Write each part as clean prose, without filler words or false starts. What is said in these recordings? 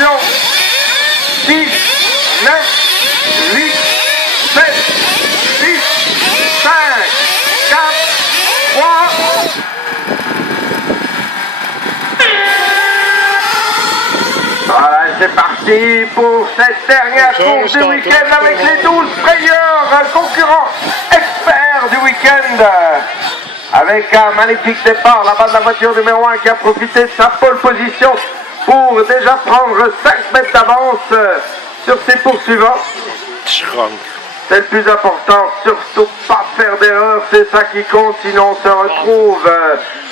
position. 6, 9, 8, 7, 6, 5, 4, 3. Voilà, c'est parti pour cette dernière course du week-end avec les 12 meilleurs concurrents experts du week-end. Avec un magnifique départ là-bas de la voiture numéro 1 qui a profité de sa pole position pour déjà prendre 5 mètres d'avance sur ses poursuivants. C'est le plus important, surtout pas faire d'erreur, c'est ça qui compte, sinon on se retrouve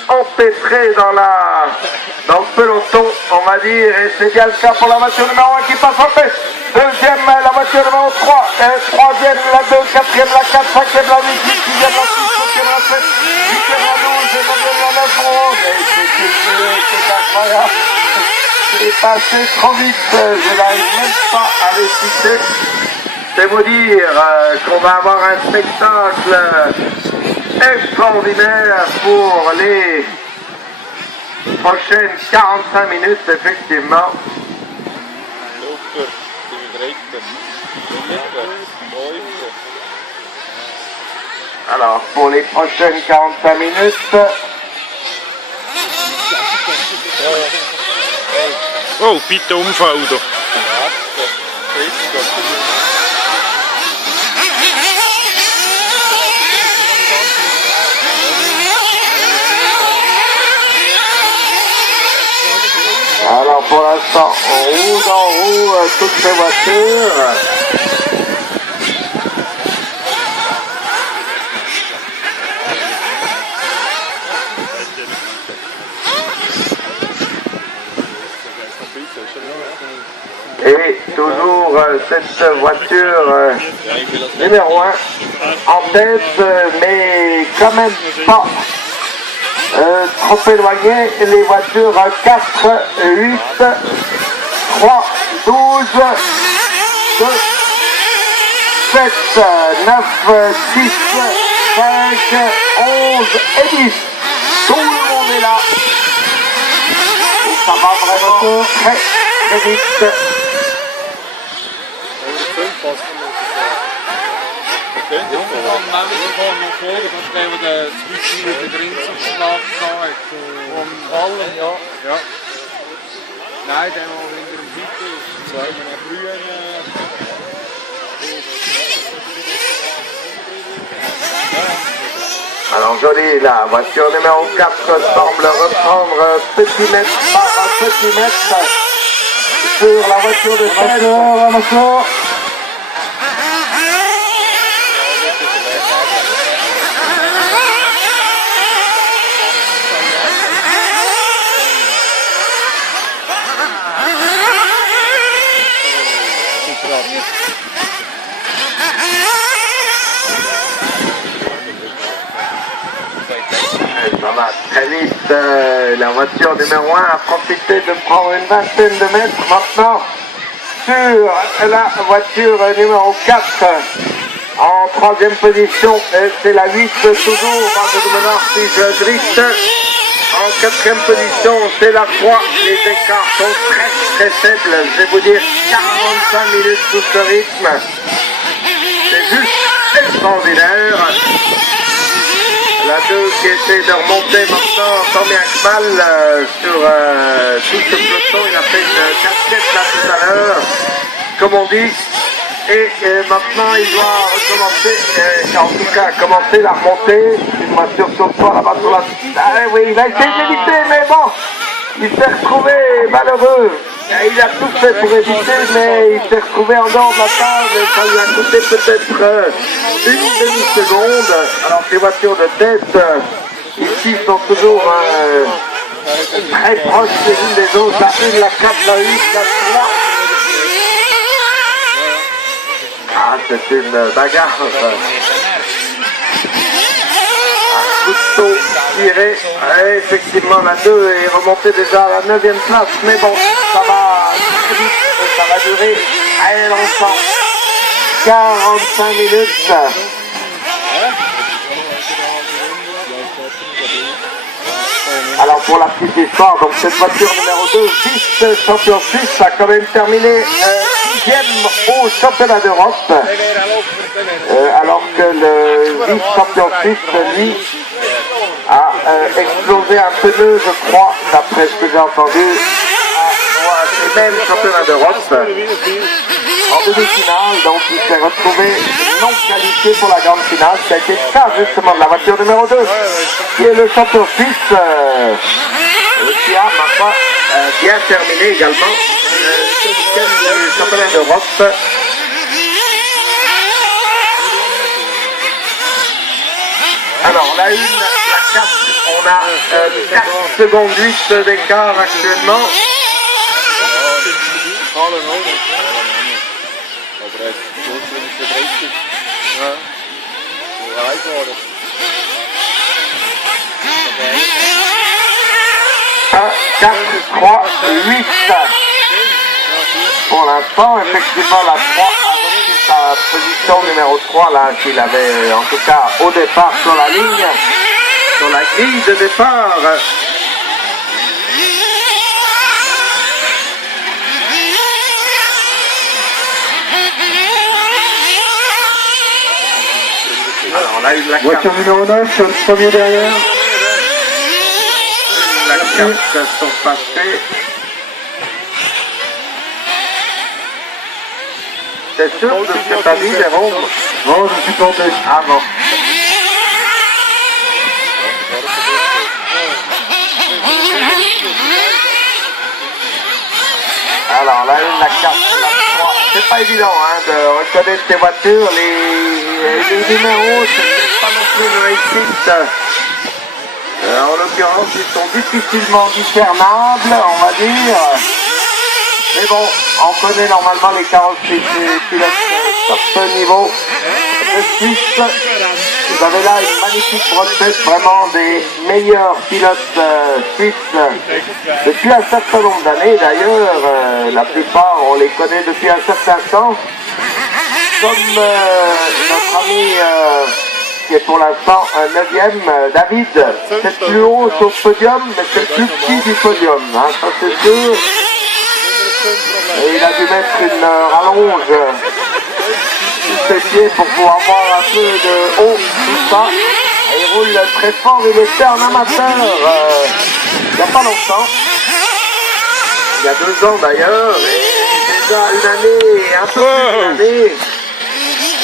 empêtré dans le peloton, on va dire, et c'est bien le cas pour la voiture numéro 1 qui passe en tête. Deuxième, la voiture numéro 3, troisième, la 2, quatrième, la 4, cinquième, la 8, sixième, la 6, septième, la 7, huitième, la 12, et neuvième, la 9, 11. C'est incroyable. C'est passé trop vite, je n'arrive même pas à les citer. C'est vous dire qu'on va avoir un spectacle extraordinaire pour les prochaines 45 minutes, effectivement. Alors, pour les prochaines 45 minutes... Oh, bitte Unfall doch. Alors pour l'instant, on roule en roue toutes ces voitures. Et toujours cette voiture numéro 1 en tête, mais quand même pas trop éloigné. Les voitures 4, 8, 3, 12, 2, 7, 9, 6, 5, 11 et 10. Tout le monde est là. Et ça va vraiment très très vite. Jonathan Mauser gewoon nog volgen, dan krijgen we de switch met de Grinsenschlag gezeigt. Vom Ballen, ja. Ja. Nein, den wir in der Seite, zwei mit einem grünen. Alors joli, la voiture numéro 4 semble reprendre petit mètre par petit mètre sur la voiture de tête. Ça va très vite, la voiture numéro 1 a profité de prendre une vingtaine de mètres maintenant sur la voiture numéro 4 en troisième position, c'est la 8 toujours, Vandermenard si je drift. En quatrième position, c'est la 3, les écarts sont très très faibles, je vais vous dire 45 minutes sous ce rythme, c'est juste extraordinaire. La 2 qui essaie de remonter maintenant, tant bien que mal, sur tout ce peloton. Il a fait une casquette là tout à l'heure, comme on dit. Et maintenant, il doit recommencer, en tout cas, commencer la remontée. Une voiture sur le toit là-bas sur la... Ah oui, il a essayé d'éviter, mais bon, il s'est retrouvé malheureux. Il a tout fait pour éviter, mais il s'est retrouvé en dehors de la table et ça lui a coûté peut-être une demi-seconde. Alors ces voitures de tête, ici, sont toujours très proches les unes des autres. La 1, la 4, la 8, la 3. Ah, c'est une bagarre. Un couteau tiré. Et effectivement, la 2 est remontée déjà à la 9e place. Mais bon, ça va très vite et ça va durer très longtemps. 45 minutes. Alors pour la petite histoire, donc cette voiture numéro 2, vice-champion suisse, a quand même terminé 10e au championnat d'Europe, alors que le vice-champion suisse, lui, a explosé un pneu, je crois, d'après ce que j'ai entendu, ces mêmes championnats d'Europe. En demi-finale, donc il s'est retrouvé non qualifié pour la grande finale. Ça a été le cas justement de la voiture numéro 2, qui est le champion suisse, qui a maintenant bien terminé également le championnat d'Europe. Alors la 1, la 4, on a 4 secondes 8 d'écart actuellement. Aber ursprünglich der 30. Ja. So heiß war das. 1, 4, 3, 8. Pour l'instant, effectivement, la 3 a repris sa position numéro 3, là, qu'il avait en tout cas au départ sur la ligne, sur la grille de départ. Alors, on a eu la voiture numéro 9, le premier derrière. La carte sont passées. C'est sûr de ce que t'as dit, Jérôme? Non, je suis tombé. Ah bon. Alors là, la carte, la 3. C'est pas évident hein, de reconnaître ces voitures, les numéros, c'est pas non plus une réussite. En l'occurrence, ils sont difficilement discernables, on va dire. Mais bon, on connaît normalement les carrosseries des pilotes sur ce niveau de Suisse. Vous avez là une magnifique brochette, vraiment des meilleurs pilotes suisses depuis un certain nombre d'années. D'ailleurs, la plupart, on les connaît depuis un certain temps. Comme notre ami qui est pour l'instant un 9e, David. C'est le plus haut sur le podium, mais c'est le plus petit du podium, hein, ça c'est sûr. Et il a dû mettre une rallonge sur ses pieds pour pouvoir voir un peu de haut, tout ça. Et il roule très fort, il était un amateur il n'y a pas longtemps. Il y a 2 ans d'ailleurs, et déjà une année, un peu plus d'une année.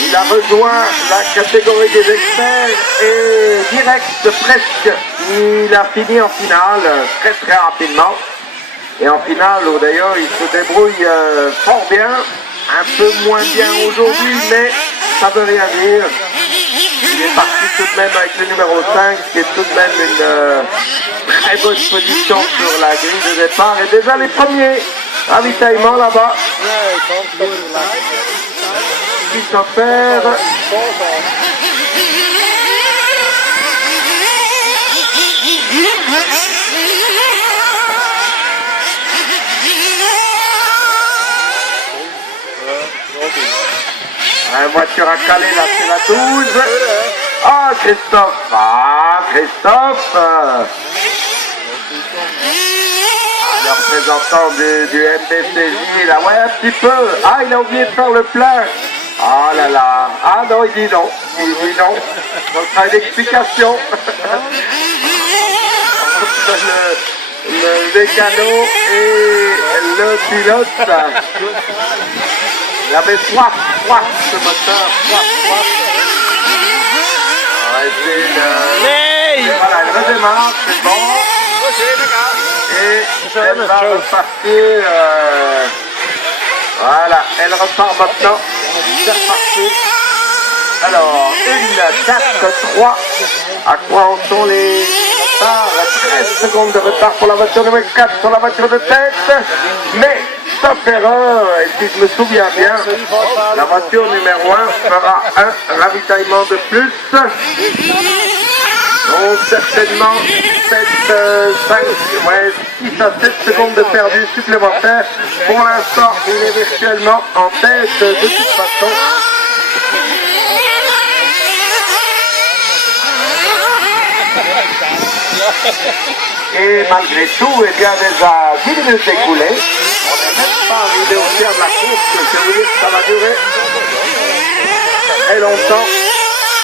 Il a rejoint la catégorie des experts et direct presque, il a fini en finale très très rapidement. Et en finale, où d'ailleurs il se débrouille fort bien, un peu moins bien aujourd'hui, mais ça veut rien dire. Il est parti tout de même avec le numéro 5, qui est tout de même une très bonne position sur la grille de départ. Et déjà les premiers ravitaillements là-bas. Christopher. La voiture à caler là, c'est la 12. Ah, Christophe. Ah, Christophe. Le représentant du MBCJ, là, ouais, un petit peu. Ah, il a oublié de faire le plein. Ah là là. Ah non, il dit non. Il dit non. Donc, ça a une explication. Le mécano et le pilote. Il avait soif, ce moteur, soif. Voilà, elle redémarre, c'est bon. Et elle va repartir. Voilà, elle repart maintenant. C'est reparti. Alors, 1, 4, 3. À quoi en sont les retards? 13 secondes de retard pour la voiture numéro 4 sur la voiture de tête. Mais, sauf erreur, et si je me souviens bien, la voiture numéro 1 fera un ravitaillement de plus. Donc certainement 7, 5, ouais, 6 à 7 secondes de perdu supplémentaires. Pour l'instant, il est virtuellement en tête de toute façon. Et malgré tout, eh bien, déjà 10 minutes écoulées. On n'est même pas arrivé au terme de la course. Je veux dire que ça va durer très longtemps.